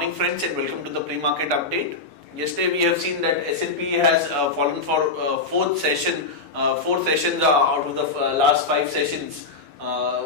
morning friends and welcome to the pre-market update. Yesterday we have seen that S&P has fallen for four sessions out of the last 5 sessions,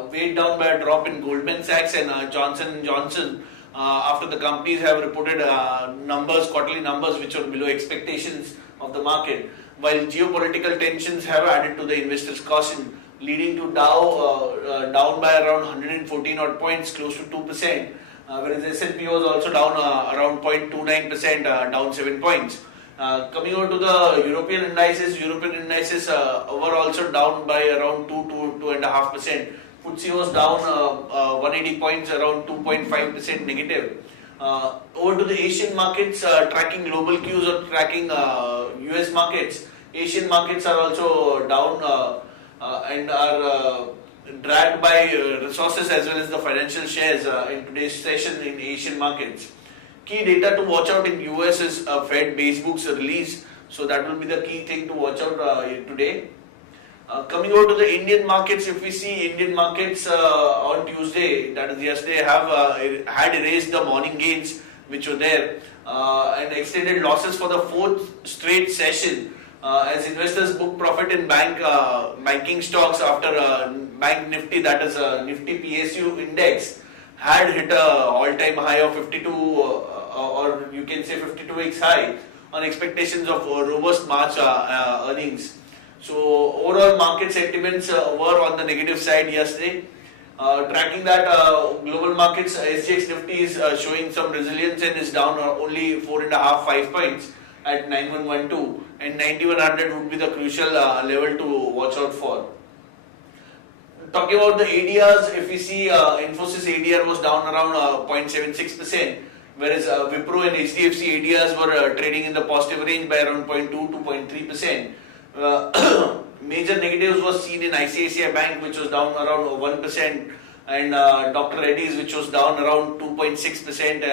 weighed down by a drop in Goldman Sachs and Johnson & Johnson after the companies have reported quarterly numbers which are below expectations of the market, while geopolitical tensions have added to the investors' caution, leading to Dow down by around 114 odd points, close to 2%, whereas S&P was also down around 0.29%, down 7 points. Coming over to the European indices were also down by around 2.5%. FTSE was down 180 points, around 2.5% negative. Over to the Asian markets, tracking global cues or tracking US markets. Asian markets are also down and are dragged by resources as well as the financial shares in today's session in Asian markets. Key data to watch out in US is Fed base books release, so that will be the key thing to watch out today. Coming over to the Indian markets, if we see Indian markets on Tuesday, that is yesterday, had erased the morning gains which were there and extended losses for the fourth straight session as investors book profit in banking stocks after Bank Nifty, that is Nifty PSU index, had hit a all-time high of 52 or you can say 52 weeks high on expectations of robust March earnings. So overall market sentiments were on the negative side yesterday. Tracking that, global markets, SGX Nifty is showing some resilience and is down only 4.5-5 points at 9112, and 9100 would be the crucial level to watch out for. Talking about the ADRs, if we see Infosys ADR was down around 0.76%, whereas Wipro and HDFC ADRs were trading in the positive range by around 0.2 to 0.3%. Major negatives was seen in ICICI Bank, which was down around 1%, and Dr. Reddy's, which was down around 2.6%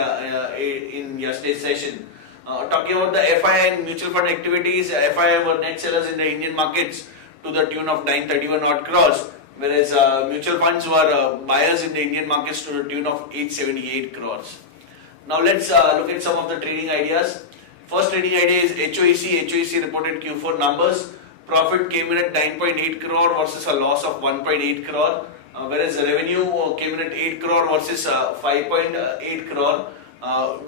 in yesterday's session. Talking about the FII and mutual fund activities, FII were net sellers in the Indian markets to the tune of 931 odd crores, whereas mutual funds were buyers in the Indian markets to the tune of 878 crores. Now let's look at some of the trading ideas. First trading idea is HOEC. HOEC reported Q4 numbers. Profit came in at 9.8 crore versus a loss of 1.8 crore, whereas revenue came in at 8 crore versus 5.8 crore.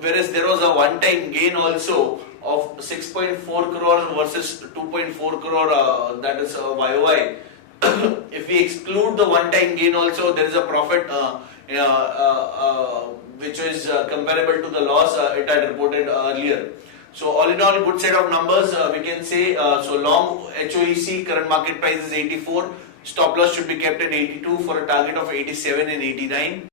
Whereas there was a one-time gain also of 6.4 crore versus 2.4 crore, that is YOY. If we exclude the one-time gain also, there is a profit which is comparable to the loss it had reported earlier. So all in all, good set of numbers we can say. So long HOEC, current market price is 84, stop loss should be kept at 82 for a target of 87 and 89.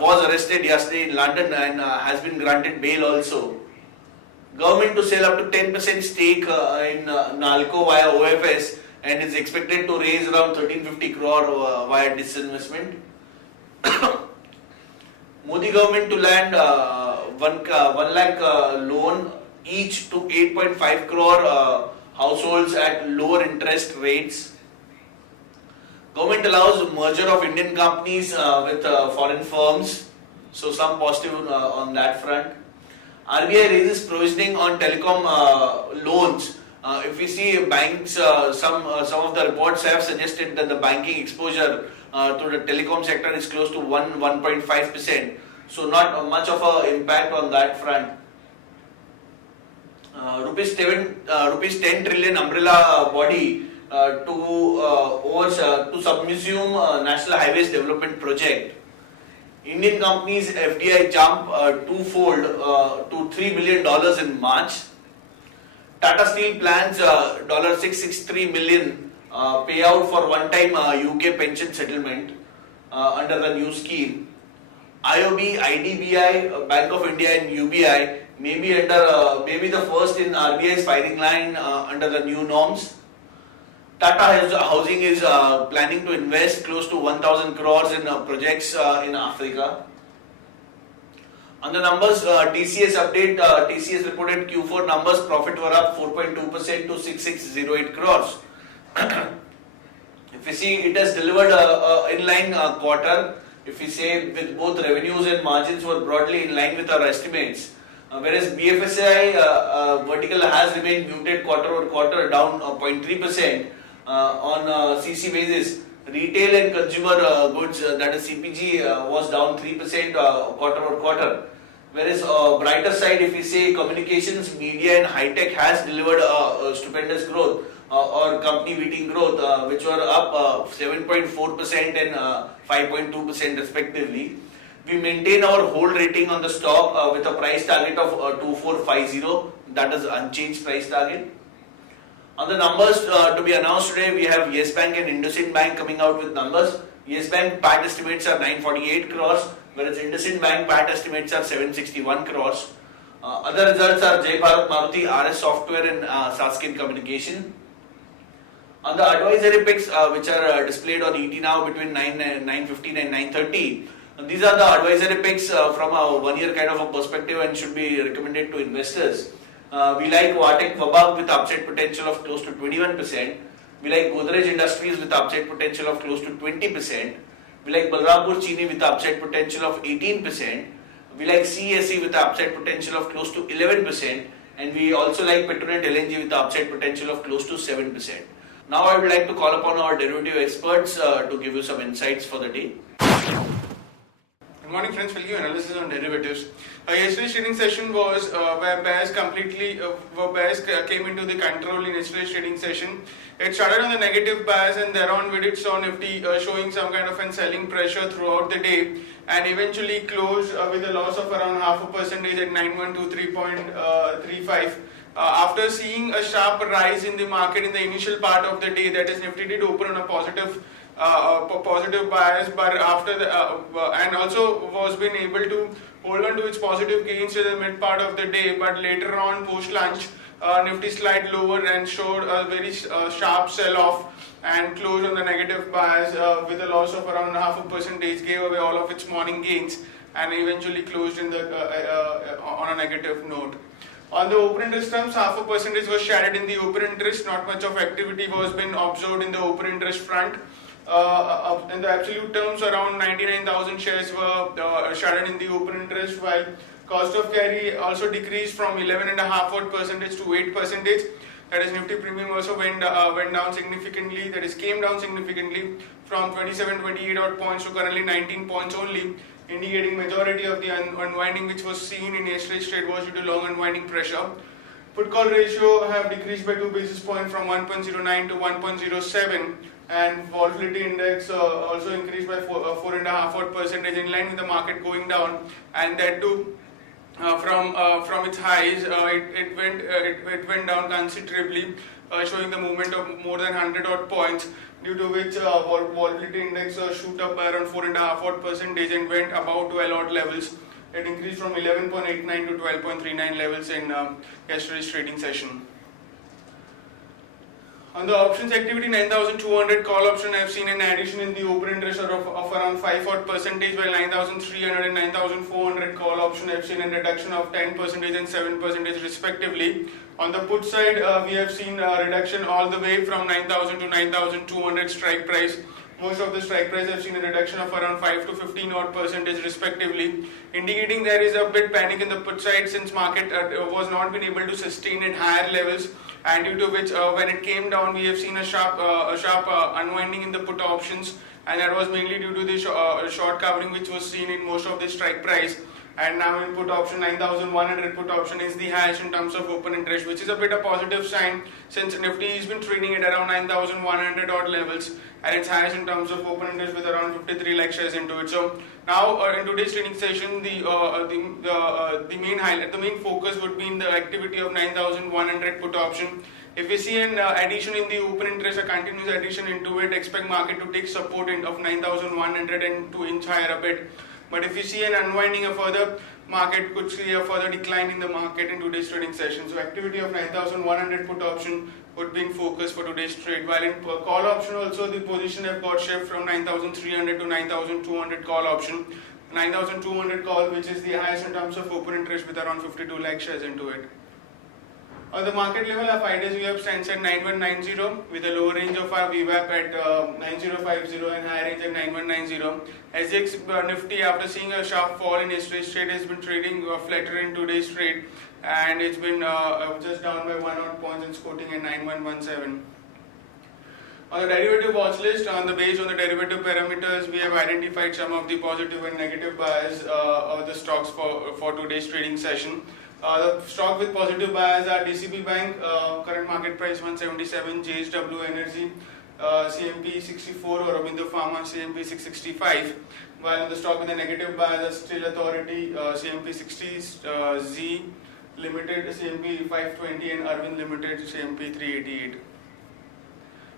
Was arrested yesterday in London and has been granted bail also. Government to sell up to 10% stake in Nalco via OFS and is expected to raise around 1350 crore via disinvestment. Modi government to land 1 lakh loan each to 8.5 crore households at lower interest rates. Government allows merger of Indian companies with foreign firms, so some positive on that front. RBI raises provisioning on telecom loans. If we see banks, some of the reports have suggested that the banking exposure to the telecom sector is close to 1.5%. So not much of an impact on that front. Rupees 10 trillion umbrella body to subsume National Highways Development Project. Indian companies FDI jump twofold to $3 billion in March. Tata Steel plans $663 million payout for one-time UK pension settlement under the new scheme. IOB, IDBI, Bank of India and UBI may be the first in RBI's firing line under the new norms. Tata Housing is planning to invest close to 1,000 crores in projects in Africa. On the numbers, TCS update, TCS reported Q4 numbers, profit were up 4.2% to 6608 crores. If we see, it has delivered a in-line quarter. If we say with both revenues and margins were broadly in line with our estimates. Whereas BFSI vertical has remained muted quarter over quarter, down 0.3% on CC basis. Retail and consumer goods, that is CPG, was down 3% quarter over quarter. Whereas brighter side, if we say communications, media and high tech has delivered a stupendous growth or company beating growth, which were up 7.4% and 5.2% respectively. We maintain our hold rating on the stock with a price target of 2450, that is unchanged price target. On the numbers to be announced today, we have Yes Bank and IndusInd Bank coming out with numbers. Yes Bank PAT estimates are 948 crores, whereas IndusInd Bank PAT estimates are 761 crores. Other results are Jai Bharat Maruti, RS Software and Saskin Communication. On the advisory picks which are displayed on ET now between 9:15 and 9:30, these are the advisory picks from a 1 year kind of a perspective and should be recommended to investors. We like Vatek Vabag with upside potential of close to 21%. We like Godrej Industries with upside potential of close to 20%. We like Balrampur Chini with upside potential of 18%. We like CSE with upside potential of close to 11%. And we also like Petronet LNG with upside potential of close to 7%. Now I would like to call upon our derivative experts to give you some insights for the day. Good morning friends, we'll give analysis on derivatives. Yesterday's trading session was where bears came into the control in yesterday's trading session. It started on the negative bias and thereon we did saw Nifty showing some kind of an selling pressure throughout the day and eventually closed with a loss of around 0.5% at 9123.35. After seeing a sharp rise in the market in the initial part of the day, that is Nifty did open on a positive bias, but after the and also was been able to hold on to its positive gains to the mid part of the day, but later on post lunch Nifty slid lower and showed a very sharp sell off and closed on the negative bias with a loss of around 0.5%, gave away all of its morning gains and eventually closed in the on a negative note. On the open interest terms, 0.5% was shaded in the open interest. Not much of activity was been observed in the open interest front. In the absolute terms, around 99,000 shares were shaded in the open interest, while cost of carry also decreased from 11.5% to 8%. That is, Nifty premium also went down significantly. That is, came down significantly from 28 odd points to currently 19 points only, indicating majority of the unwinding which was seen in yesterday's trade was due to long unwinding pressure. Put call ratio have decreased by 2 basis points from 1.09 to 1.07, and volatility index also increased by 4.5% in line with the market going down, and that too from its highs it went down considerably, showing the movement of more than 100 odd points, due to which volatility index shoot up by around 4.5% and went above 12 odd levels. It increased from 11.89 to 12.39 levels in yesterday's trading session. On the options activity, 9,200 call option have seen an addition in the open interest of around 5 odd percentage, while 9,300 and 9,400 call option have seen a reduction of 10% and 7% respectively. On the put side, we have seen a reduction all the way from 9,000 to 9,200 strike price. Most of the strike price have seen a reduction of around 5 to 15 odd percentage respectively, indicating there is a bit panic in the put side since market was not been able to sustain at higher levels, and due to which when it came down we have seen a sharp unwinding in the put options, and that was mainly due to the short covering which was seen in most of the strike price. And now in put option, 9,100 put option is the highest in terms of open interest, which is a bit a positive sign since Nifty has been trading at around 9,100 odd levels, and it's highest in terms of open interest with around 53 lakh shares into it. So now in today's trading session, the main highlight, the main focus would be in the activity of 9,100 put option. If we see an addition in the open interest, a continuous addition into it, expect market to take support of 9,100 and to inch higher a bit. But if you see an unwinding a further, market could see a further decline in the market in today's trading session. So activity of 9,100 put option would be in focus for today's trade. While in call option also, the position have got shift from 9,300 to 9,200 call option. 9,200 call, which is the highest in terms of open interest with around 52 lakh shares into it. On the market level, our 5-day VWAP stands at 9190 with a lower range of our VWAP at 9050 and higher range at 9190. SGX Nifty, after seeing a sharp fall in yesterday's trade, has been trading flatter in today's trade, and it's been just down by 1 odd points and quoting at 9117. On the derivative watch list, based on the derivative parameters, we have identified some of the positive and negative bias of the stocks for today's trading session. The stock with positive bias are DCB Bank, current market price 177, JSW Energy, CMP 64, or Aurobindo Pharma, CMP 665. While the stock with a negative bias are Steel Authority, CMP 60, Z Limited, CMP 520, and Arvind Limited, CMP 388.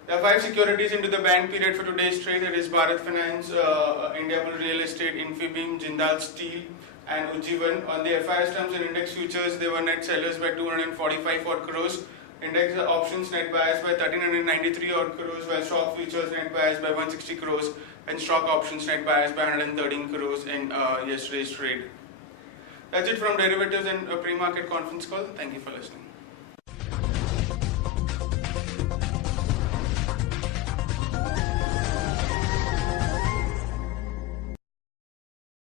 There are 5 securities into the ban period for today's trade. That is Bharat Finance, Indiabulls Real Estate, Infibeam, Jindal Steel, and Ujjivan. On the FIS terms and index futures, they were net sellers by 245 odd crores. Index options net buyers by 1393 odd crores, while stock futures net buyers by 160 crores, and stock options net buyers by 113 crores in yesterday's trade. That's it from derivatives and pre-market conference call. Thank you for listening.